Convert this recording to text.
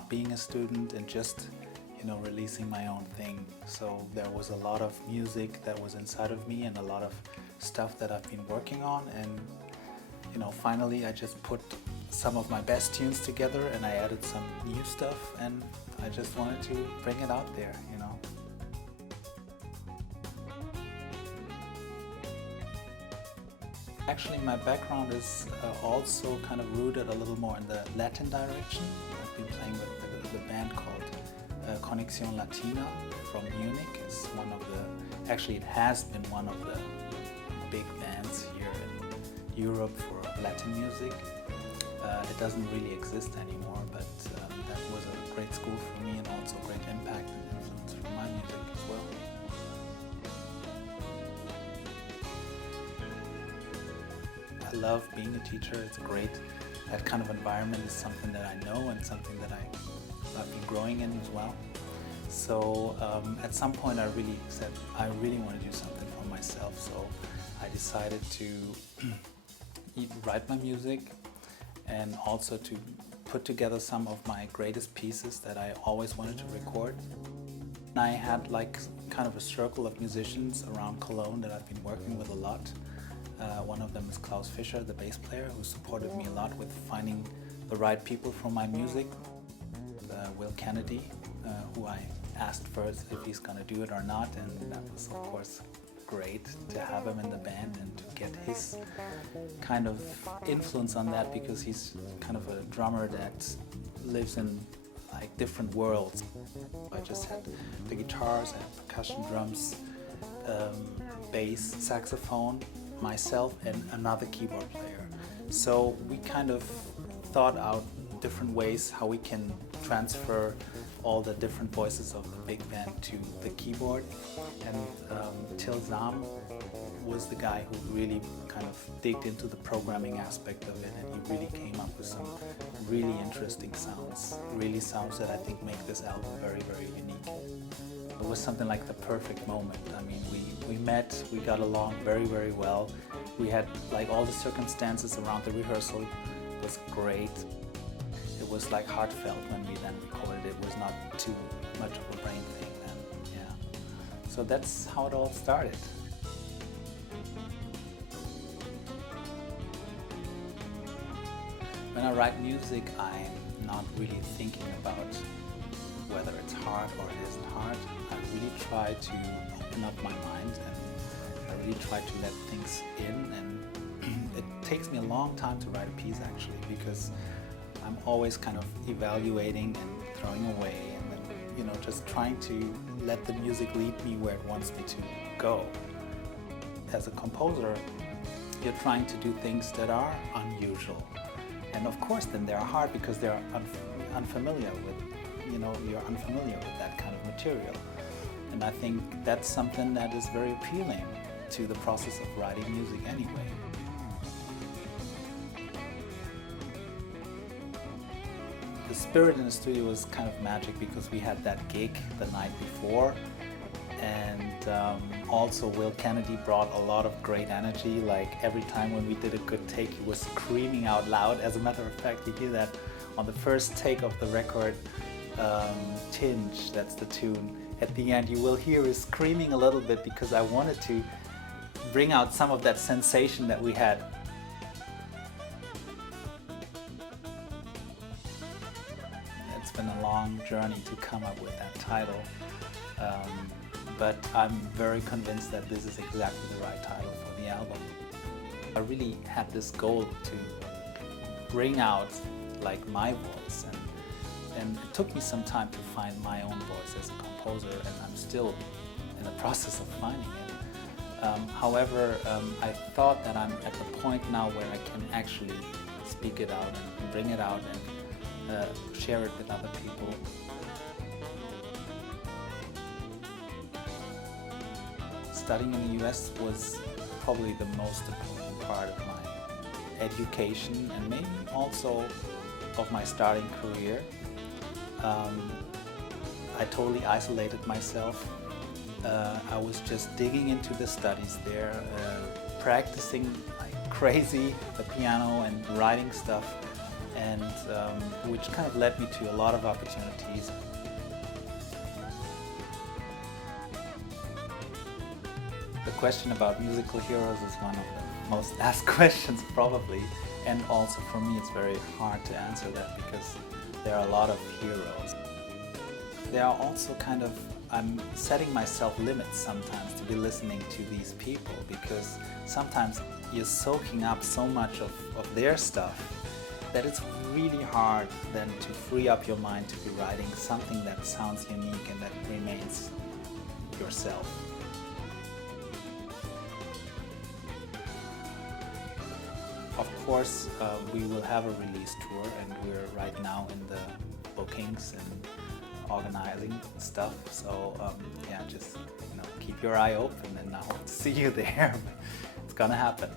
not being a student and just, releasing my own thing. So there was a lot of music that was inside of me and a lot of stuff that I've been working on, and finally I just put some of my best tunes together and I added some new stuff, and I just wanted to bring it out there. Actually, my background is also kind of rooted a little more in the Latin direction. I've been playing with the band called Conexión Latina from Munich. It's actually it has been one of the big bands here in Europe for Latin music. It doesn't really exist anymore, but that was a great school for me and also great impact and influence for my music as well. I love being a teacher. It's great. That kind of environment is something that I know and something that I've been growing in as well. So at some point I really said I really want to do something for myself. So I decided to write my music and also to put together some of my greatest pieces that I always wanted to record. I had like kind of a circle of musicians around Cologne that I've been working with a lot. One of them is Klaus Fischer, the bass player, who supported me a lot with finding the right people for my music. Will Kennedy, who I asked first if he's gonna do it or not, and that was of course great to have him in the band and to get his kind of influence on that, because he's kind of a drummer that lives in like different worlds. I just had the guitars, I had percussion drums, bass, saxophone, myself and another keyboard player. So we kind of thought out different ways how we can transfer all the different voices of the big band to the keyboard. And Till Sam was the guy who really kind of digged into the programming aspect of it, and he really came up with some really interesting sounds, really sounds that I think make this album very, very unique. It was something like the perfect moment. I mean, we met, we got along very, very well. We had like all the circumstances around the rehearsal was great. It was like heartfelt when we then recorded it. It was not too much of a brain thing then, yeah. So that's how it all started. When I write music, I'm not really thinking about whether it's hard or it isn't hard. I really try to open up my mind, and I really try to let things in, and it takes me a long time to write a piece actually, because I'm always kind of evaluating and throwing away, and then just trying to let the music lead me where it wants me to go. As a composer, you're trying to do things that are unusual, and of course then they're hard because they're unfamiliar with you're unfamiliar with that kind of material. And I think that's something that is very appealing to the process of writing music anyway. The spirit in the studio was kind of magic because we had that gig the night before, and also Will Kennedy brought a lot of great energy. Like every time when we did a good take, he was screaming out loud. As a matter of fact, you hear that on the first take of the record, Tinge, that's the tune. At the end you will hear us screaming a little bit because I wanted to bring out some of that sensation that we had. It's been a long journey to come up with that title, but I'm very convinced that this is exactly the right title for the album. I really had this goal to bring out like my voice, and it took me some time to find my own voice as a composer, and I'm still in the process of finding it. However, I thought that I'm at the point now where I can actually speak it out and bring it out and share it with other people. Studying in the US was probably the most important part of my education, and maybe also of my starting career. I totally isolated myself. I was just digging into the studies there, practicing like crazy the piano and writing stuff, and which kind of led me to a lot of opportunities. The question about musical heroes is one of the most asked questions probably, and also for me it's very hard to answer that because there are a lot of heroes. There are also kind of, I'm setting myself limits sometimes to be listening to these people, because sometimes you're soaking up so much of their stuff that it's really hard then to free up your mind to be writing something that sounds unique and that remains yourself. Of course, we will have a release tour, and we're right now in the bookings and organizing stuff. So yeah, just keep your eye open, and I hope to see you there. It's gonna happen.